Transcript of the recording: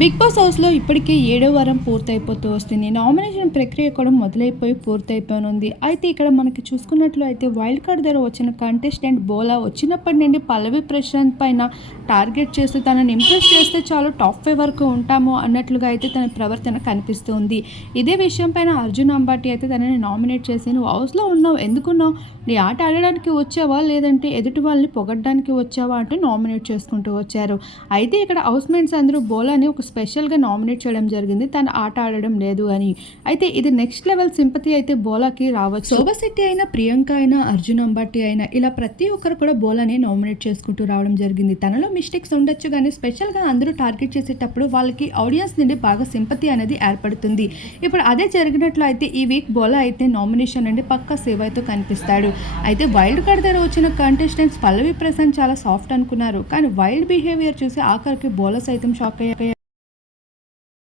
Big boss హౌస్లో ఇప్పటికే ఏడో వారం పూర్తయిపోతూ వస్తుంది. నామినేషన్ ప్రక్రియ కూడా మొదలైపోయి పూర్తయిపోనుంది. అయితే ఇక్కడ మనకి చూసుకున్నట్లు అయితే వైల్డ్ కార్డ్ ధర వచ్చిన కంటెస్టెంట్ బోలా వచ్చినప్పటి నుండి పల్లవి ప్రశాంత్ పైన టార్గెట్ చేస్తూ తనని ఇంప్రెస్ చేస్తే చాలు టాప్ ఫైవ్ వరకు ఉంటాము అన్నట్లుగా అయితే తన ప్రవర్తన కనిపిస్తుంది. ఇదే విషయం పైన అర్జున్ అంబాటి అయితే తనని నామినేట్ చేసి నువ్వు హౌస్లో ఉన్నావు ఎందుకున్నావు? నీ ఆట ఆడడానికి వచ్చావా? లేదంటే ఎదుటి వాళ్ళని పొగడ్డానికి వచ్చావా? అంటూ నామినేట్ చేసుకుంటూ వచ్చారు. అయితే ఇక్కడ హౌస్ మేట్స్ అందరూ బోలాని ఒక స్పెషల్గా నామినేట్ చేయడం జరిగింది. తను ఆట ఆడడం లేదు అని. అయితే ఇది నెక్స్ట్ లెవెల్ సింపతి అయితే బోలాకి రావచ్చు. శోభశెట్టి అయినా ప్రియాంక అయినా అర్జున్ అంబాటి అయినా ఇలా ప్రతి ఒక్కరు కూడా బోలాని నామినేట్ చేసుకుంటూ రావడం జరిగింది. తనలో మిస్టేక్స్ ఉండొచ్చు కానీ స్పెషల్గా అందరూ టార్గెట్ చేసేటప్పుడు వాళ్ళకి ఆడియన్స్ నుండి బాగా సింపతి అనేది ఏర్పడుతుంది. ఇప్పుడు అదే జరిగినట్లు అయితే ఈ వీక్ బోలా అయితే నామినేషన్ నుండి పక్కా సేవ్ అయితే కనిపిస్తాడు. అయితే వైల్డ్ కార్డ్ దగ్గర వచ్చిన కంటెస్టెంట్స్ పల్లవి ప్రసాద్ చాలా సాఫ్ట్ అనుకున్నారు. కానీ వైల్డ్ బిహేవియర్ చూసి ఆఖరికి బోలా సైతం షాక్ అయ్యారు.